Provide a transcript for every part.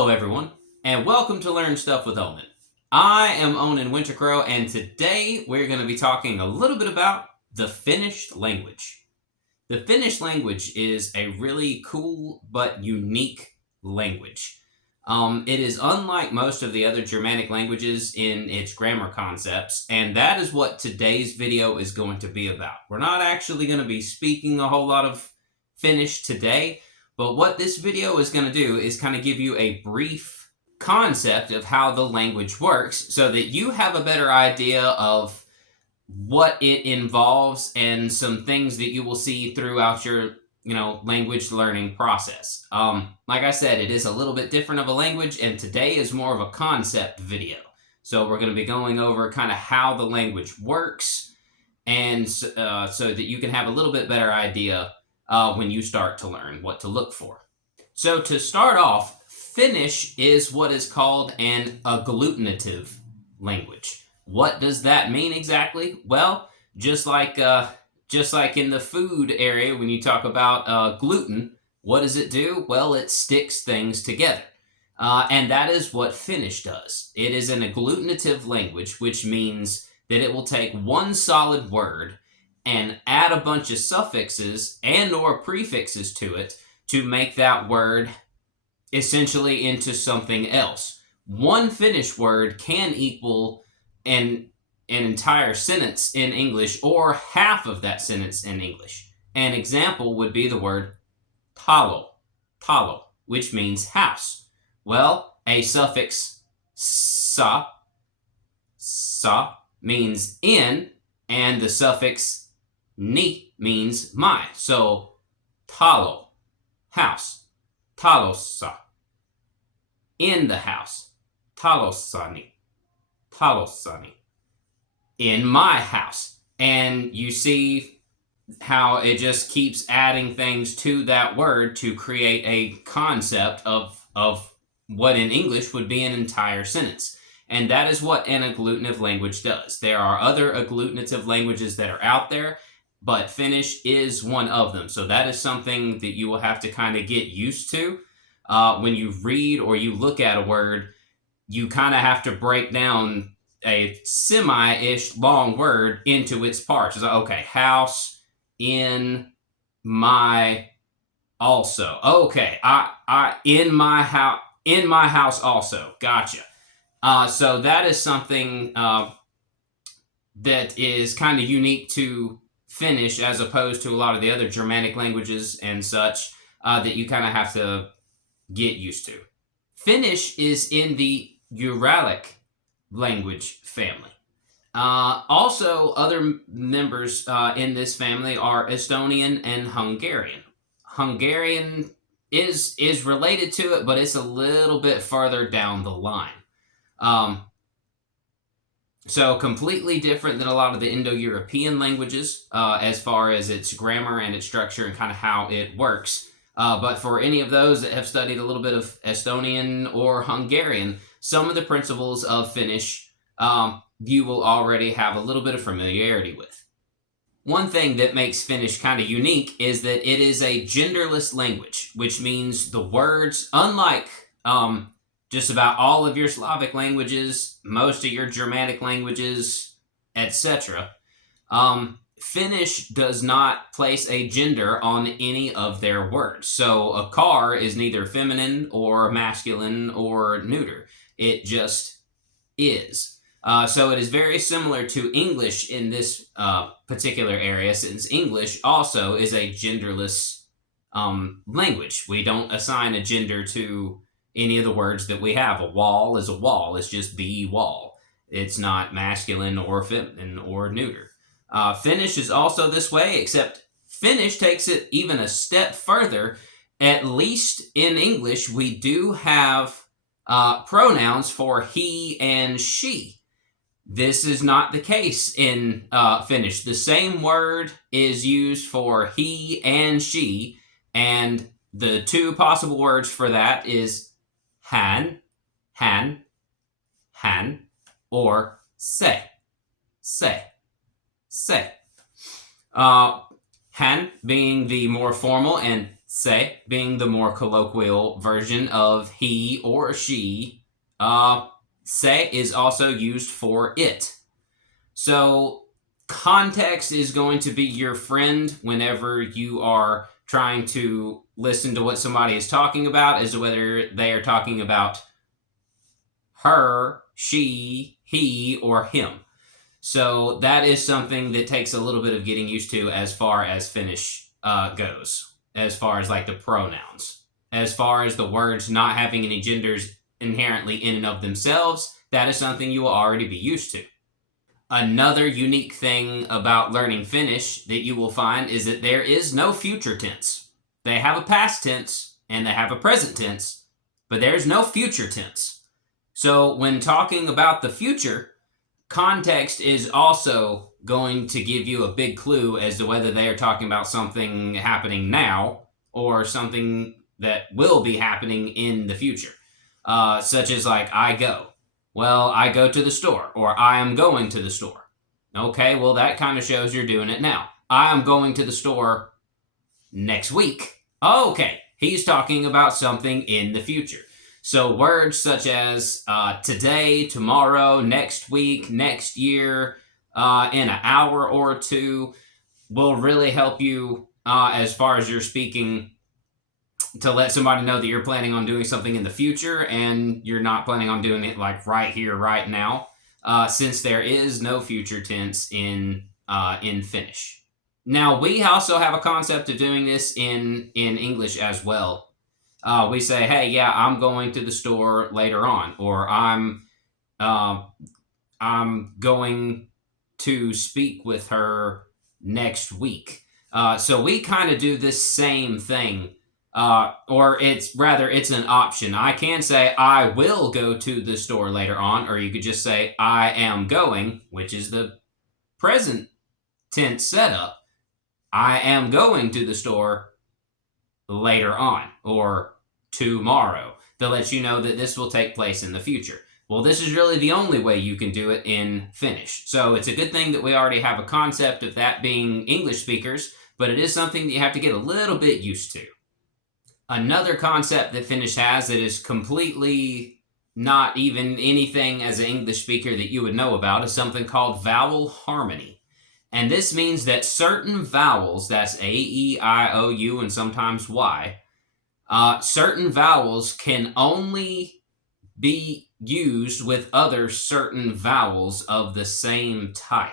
Hello everyone, and welcome to Learn Stuff with Onen. I am Onen Wintercrow, and today we're going to be talking a little bit about the Finnish language. The Finnish language is a really cool but unique language. It is unlike most of the other Germanic languages in its grammar concepts, and that is what today's video is going to be about. We're not actually going to be speaking a whole lot of Finnish today, but what this video is going to do is kind of give you a brief concept of how the language works so that you have a better idea of what it involves and some things that you will see throughout your language learning process. Like I said, it is a little bit different of a language, and today is more of a concept video. So we're going to be going over kind of how the language works, and so that you can have a little bit better idea when you start to learn what to look for. So to start off, Finnish is what is called an agglutinative language. What does that mean exactly? Well, just like in the food area, when you talk about gluten, what does it do? Well, it sticks things together. And that is what Finnish does. It is an agglutinative language, which means that it will take one solid word and add a bunch of suffixes and or prefixes to it to make that word essentially into something else. One Finnish word can equal an entire sentence in English or half of that sentence in English. An example would be the word talo, which means house. Well, a suffix sa means in, and the suffix ni means my. So talo, house, talossa. In the house, talossani, talossani. In my house. And you see how it just keeps adding things to that word to create a concept of what in English would be an entire sentence. And that is what an agglutinative language does. There are other agglutinative languages that are out there, but Finnish is one of them. So that is something that you will have to kind of get used to. When you read or you look at a word, you kind of have to break down a semi-ish long word into its parts. It's like, okay, house, in, my, also. Okay, I in my house also. Gotcha. So that is something that is kind of unique to Finnish as opposed to a lot of the other Germanic languages and such that you kind of have to get used to. Finnish is in the Uralic language family. Also, other members in this family are Estonian and Hungarian. Hungarian is related to it, but it's a little bit farther down the line. So completely different than a lot of the Indo-European languages as far as its grammar and its structure and kind of how it works. But for any of those that have studied a little bit of Estonian or Hungarian, some of the principles of Finnish you will already have a little bit of familiarity with. One thing that makes Finnish kind of unique is that it is a genderless language, which means the words, unlike just about all of your Slavic languages, most of your Germanic languages, etc., Finnish does not place a gender on any of their words. So a car is neither feminine or masculine or neuter. It just is. So it is very similar to English in this particular area, since English also is a genderless language. We don't assign a gender to any of the words that we have. A wall is a wall. It's just the wall. It's not masculine or feminine or neuter. Finnish is also this way, except Finnish takes it even a step further. At least in English, we do have pronouns for he and she. This is not the case in Finnish. The same word is used for he and she, and the two possible words for that is hän, or se. Hän being the more formal and Se being the more colloquial version of he or she. Se is also used for it. So context is going to be your friend whenever you are trying to listen to what somebody is talking about, as to whether they are talking about her, she, he, or him. So that is something that takes a little bit of getting used to as far as Finnish goes, as far as like the pronouns. As far as the words not having any genders inherently in and of themselves, that is something you will already be used to. Another unique thing about learning Finnish that you will find is that there is no future tense. They have a past tense and they have a present tense, but there's no future tense. So when talking about the future, context is also going to give you a big clue as to whether they are talking about something happening now or something that will be happening in the future. Such as like, I go. Well, I go to the store, or I am going to the store. Okay, well, that kind of shows you're doing it now. I am going to the store next week. Okay, he's talking about something in the future. So words such as today, tomorrow, next week, next year, in an hour or two will really help you as far as you're speaking, to let somebody know that you're planning on doing something in the future and you're not planning on doing it like right here, right now, since there is no future tense in Finnish. Now, we also have a concept of doing this in English as well. We say, hey, yeah, I'm going to the store later on, or I'm going to speak with her next week. So we kind of do this same thing. Or it's an option. I can say I will go to the store later on, or you could just say I am going, which is the present tense setup. I am going to the store later on, or tomorrow. That lets you know that this will take place in the future. Well, this is really the only way you can do it in Finnish. So it's a good thing that we already have a concept of that being English speakers, but it is something that you have to get a little bit used to. Another concept that Finnish has that is completely not even anything as an English speaker that you would know about is something called vowel harmony. And this means that certain vowels, that's A, E, I, O, U, and sometimes Y, certain vowels can only be used with other certain vowels of the same type.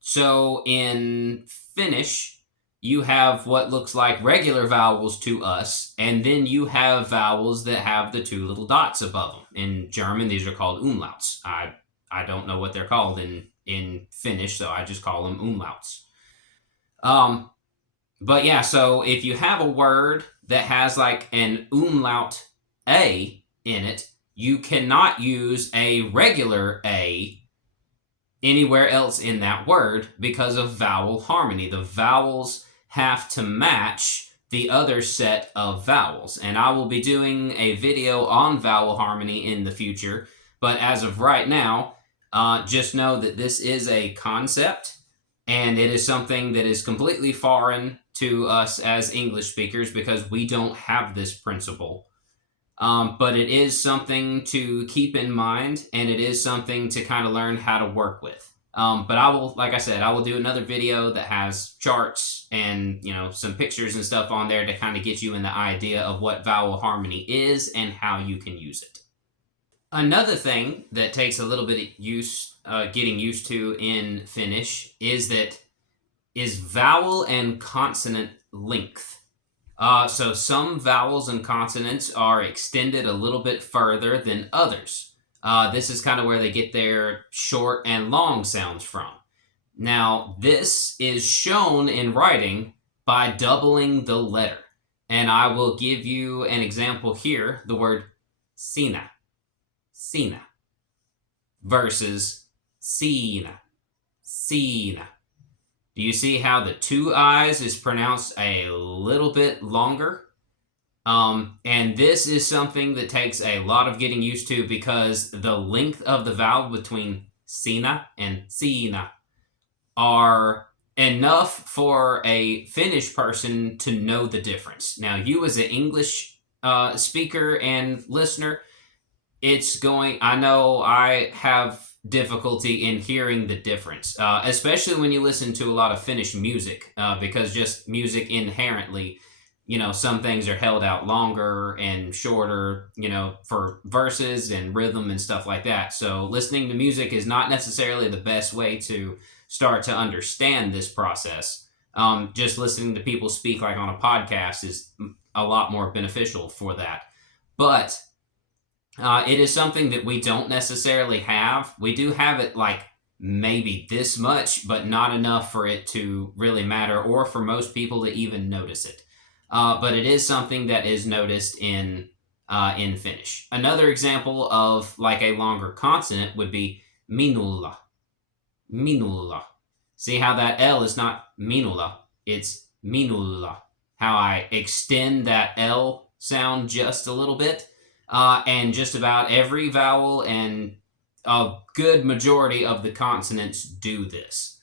So in Finnish, you have what looks like regular vowels to us, and then you have vowels that have the two little dots above them. In German, these are called umlauts. I don't know what they're called in Finnish, so I just call them umlauts. But yeah, so if you have a word that has like an umlaut A in it, you cannot use a regular A anywhere else in that word because of vowel harmony. The vowels have to match the other set of vowels. And I will be doing a video on vowel harmony in the future. But as of right now, just know that this is a concept and it is something that is completely foreign to us as English speakers because we don't have this principle. But it is something to keep in mind, and it is something to kind of learn how to work with. But I will, like I said, I will do another video that has charts and, some pictures and stuff on there to kind of get you in the idea of what vowel harmony is and how you can use it. Another thing that takes a little bit of getting used to in Finnish is vowel and consonant length. So some vowels and consonants are extended a little bit further than others. This is kind of where they get their short and long sounds from. Now, this is shown in writing by doubling the letter. And I will give you an example here, the word sina, sina, versus sina, sina. Do you see how the two I's is pronounced a little bit longer? And this is something that takes a lot of getting used to because the length of the vowel between sina and sina are enough for a Finnish person to know the difference. Now, you as an English speaker and listener, I know I have difficulty in hearing the difference, especially when you listen to a lot of Finnish music, because just music inherently, some things are held out longer and shorter, for verses and rhythm and stuff like that. So listening to music is not necessarily the best way to start to understand this process. Just listening to people speak like on a podcast is a lot more beneficial for that. But it is something that we don't necessarily have. We do have it like maybe this much, but not enough for it to really matter or for most people to even notice it. But it is something that is noticed in Finnish. Another example of like a longer consonant would be minulla. Minulla. See how that L is not minulla, it's minulla. How I extend that L sound just a little bit. And just about every vowel and a good majority of the consonants do this.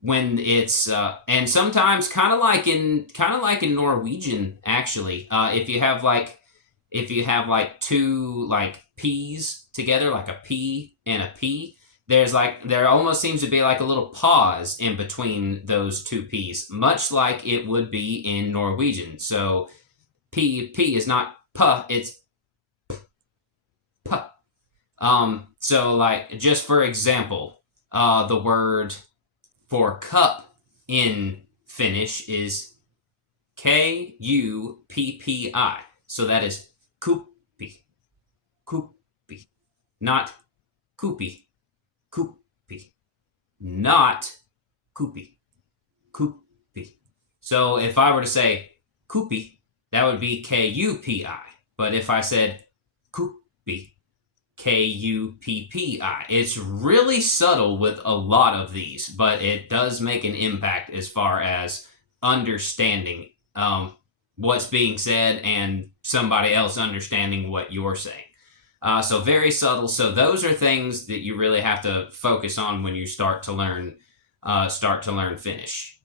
When it's and sometimes kind of like in Norwegian actually, if you have like two like P's together, like a P and a P, there almost seems to be like a little pause in between those two P's, much like it would be in Norwegian. So P is not puh, it's puh. So like just for example, the word for cup in Finnish is Kuppi. So that is kuppi, kuppi, not kupi, kuppi, not kupi, kuppi. So if I were to say kuppi, that would be Kuppi. But if I said kuppi, Kuppi. It's really subtle with a lot of these, but it does make an impact as far as understanding what's being said and somebody else understanding what you're saying. So very subtle. So those are things that you really have to focus on when you start to learn Finnish.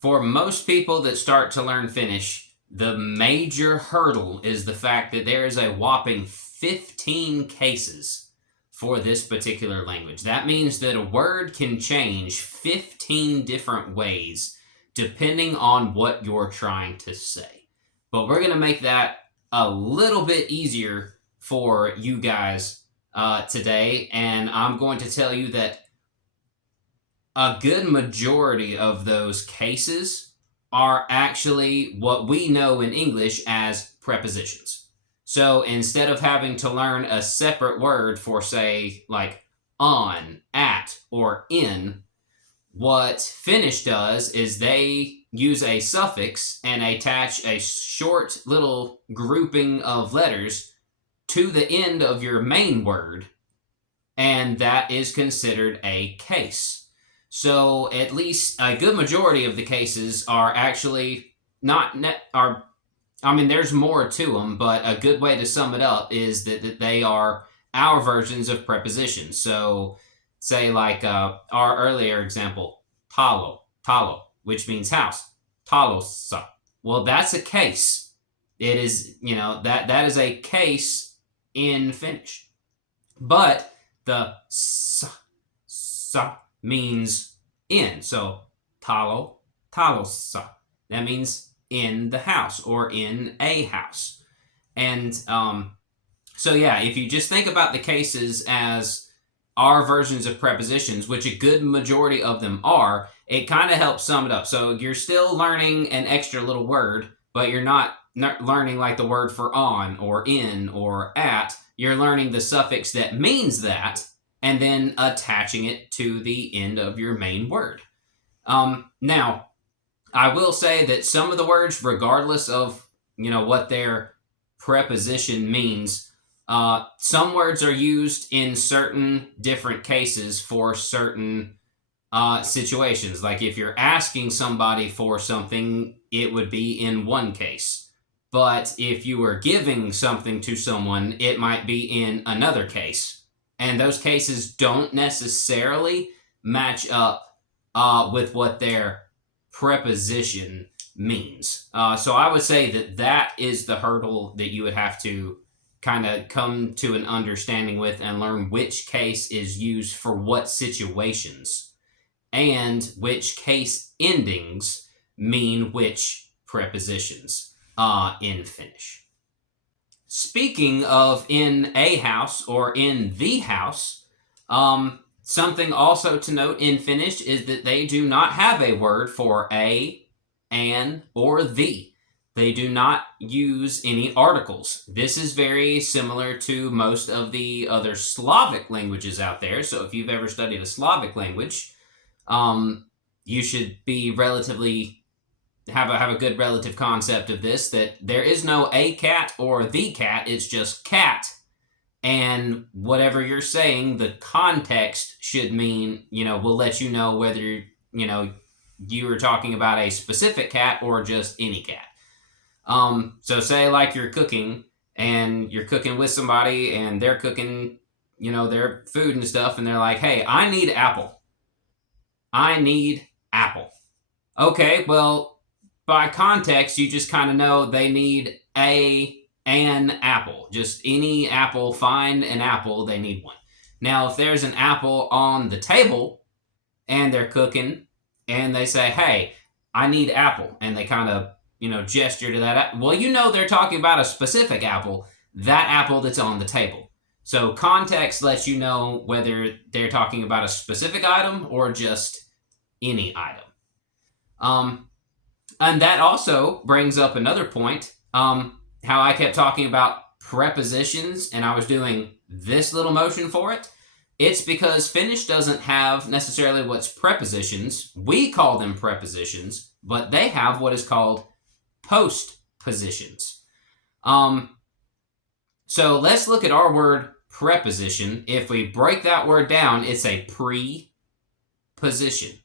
For most people that start to learn Finnish, the major hurdle is the fact that there is a whopping 15 cases for this particular language. That means that a word can change 15 different ways depending on what you're trying to say. But we're going to make that a little bit easier for you guys today, and I'm going to tell you that a good majority of those cases are actually what we know in English as prepositions. So instead of having to learn a separate word for, say, like on, at, or in, what Finnish does is they use a suffix and attach a short little grouping of letters to the end of your main word, and that is considered a case. So at least a good majority of the cases are actually there's more to them, but a good way to sum it up is that they are our versions of prepositions. So say like our earlier example, talo, which means house, talossa. Well, that's a case. It is, that is a case in Finnish. But the sa means in. So talo, talossa. That means in the house or in a house. And so yeah, if you just think about the cases as our versions of prepositions, which a good majority of them are, it kind of helps sum it up. So you're still learning an extra little word, but you're not learning like the word for on or in or at. You're learning the suffix that means that and then attaching it to the end of your main word. Now, I will say that some of the words, regardless of what their preposition means, some words are used in certain different cases for certain situations. Like if you're asking somebody for something, it would be in one case. But if you were giving something to someone, it might be in another case. And those cases don't necessarily match up with what their preposition means. So I would say that that is the hurdle that you would have to kind of come to an understanding with and learn which case is used for what situations and which case endings mean which prepositions in Finnish. Speaking of in a house or in the house, something also to note in Finnish is that they do not have a word for a, an, or the. They do not use any articles. This is very similar to most of the other Slavic languages out there. So if you've ever studied a Slavic language, you should be relatively have a good relative concept of this, that there is no a cat or the cat. It's just cat. And whatever you're saying, the context should mean, will let you know whether, you are talking about a specific cat or just any cat. So say like you're cooking and you're cooking with somebody and they're cooking, their food and stuff, and they're like, hey, I need apple. I need apple. Okay, well, by context, you just kind of know they need an apple. Just any apple, find an apple, they need one. Now, if there's an apple on the table and they're cooking and they say, hey, I need apple, and they kind of, gesture to that. Well, they're talking about a specific apple, that apple that's on the table. So context lets you know whether they're talking about a specific item or just any item. And that also brings up another point, how I kept talking about prepositions and I was doing this little motion for it. It's because Finnish doesn't have necessarily what's prepositions. We call them prepositions, but they have what is called postpositions. So let's look at our word preposition. If we break that word down, it's a preposition.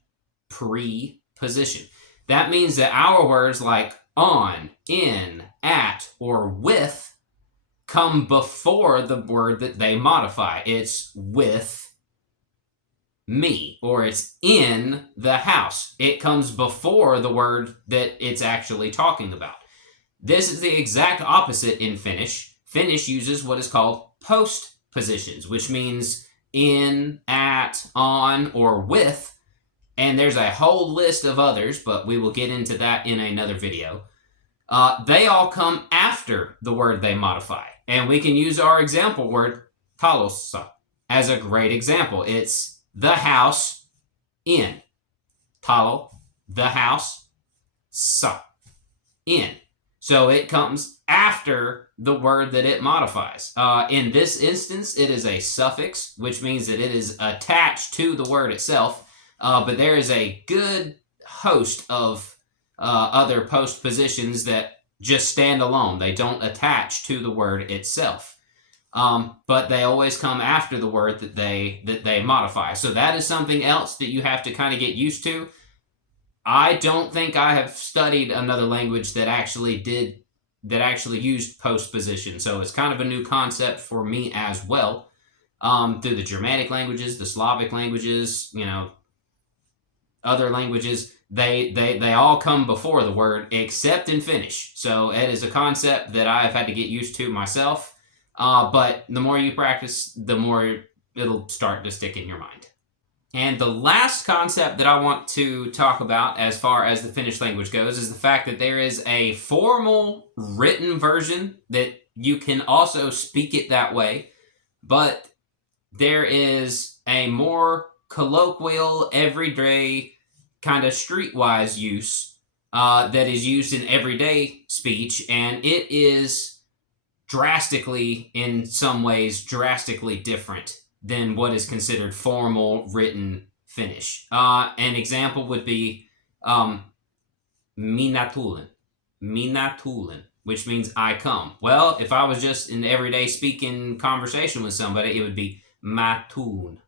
Preposition. That means that our words like on, in, at, or with come before the word that they modify. It's with me, or it's in the house. It comes before the word that it's actually talking about. This is the exact opposite in Finnish. Finnish uses what is called postpositions, which means in, at, on, or with. And there's a whole list of others, but we will get into that in another video. They all come after the word they modify. And we can use our example word, talossa, as a great example. It's the house, in. Talo, the house, sa, in. So it comes after the word that it modifies. In this instance, it is a suffix, which means that it is attached to the word itself. But there is a good host of other postpositions that just stand alone. They don't attach to the word itself. But they always come after the word that they modify. So that is something else that you have to kind of get used to. I don't think I have studied another language that actually used postposition. So it's kind of a new concept for me as well. Through the Germanic languages, the Slavic languages, other languages, they all come before the word, except in Finnish. So it is a concept that I've had to get used to myself. But the more you practice, the more it'll start to stick in your mind. And the last concept that I want to talk about as far as the Finnish language goes is the fact that there is a formal written version that you can also speak it that way, but there is a more colloquial, everyday, kind of streetwise use that is used in everyday speech, and it is drastically, in some ways, drastically different than what is considered formal written Finnish. An example would be minä tulen, which means I come. Well, if I was just in everyday speaking conversation with somebody, it would be mä tuun.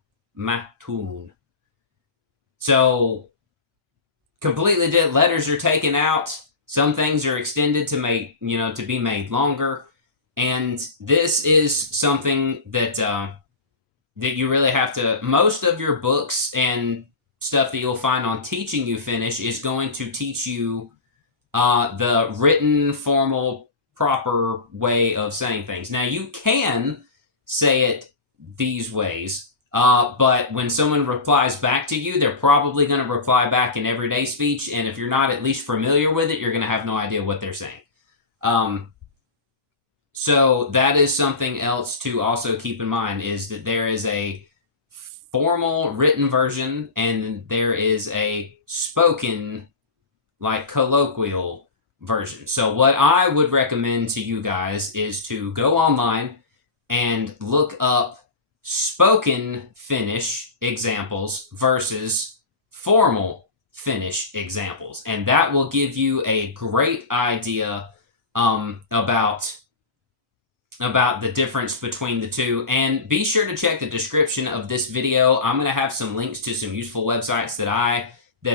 So completely dead letters are taken out. Some things are extended to make, to be made longer. And this is something that that you really have to, most of your books and stuff that you'll find on teaching you Finnish is going to teach you the written, formal, proper way of saying things. Now, you can say it these ways, but when someone replies back to you, they're probably going to reply back in everyday speech, and if you're not at least familiar with it, you're going to have no idea what they're saying. So that is something else to also keep in mind, is that there is a formal written version and there is a spoken, like colloquial version. So what I would recommend to you guys is to go online and look up spoken Finnish examples versus formal Finnish examples. And that will give you a great idea about the difference between the two. And be sure to check the description of this video. I'm going to have some links to some useful websites that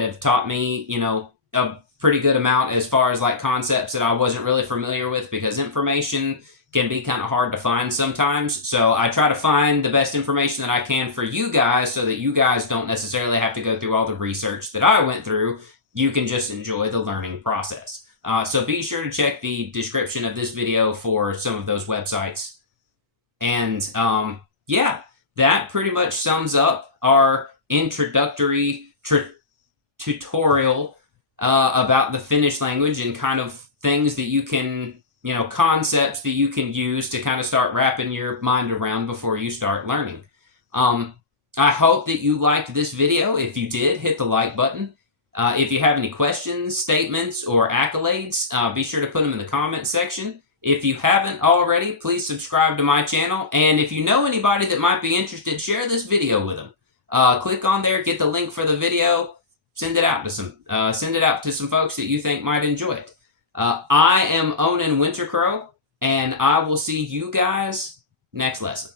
have taught me, a pretty good amount as far as like concepts that I wasn't really familiar with, because information can be kind of hard to find sometimes. So I try to find the best information that I can for you guys so that you guys don't necessarily have to go through all the research that I went through. You can just enjoy the learning process. So be sure to check the description of this video for some of those websites. And yeah, that pretty much sums up our introductory tutorial about the Finnish language and kind of things that you can, concepts that you can use to kind of start wrapping your mind around before you start learning. I hope that you liked this video. If you did, hit the like button. If you have any questions, statements, or accolades, be sure to put them in the comment section. If you haven't already, please subscribe to my channel. And if you know anybody that might be interested, share this video with them. Click on there, get the link for the video, send it out to some folks that you think might enjoy it. I am Onen Wintercrow, and I will see you guys next lesson.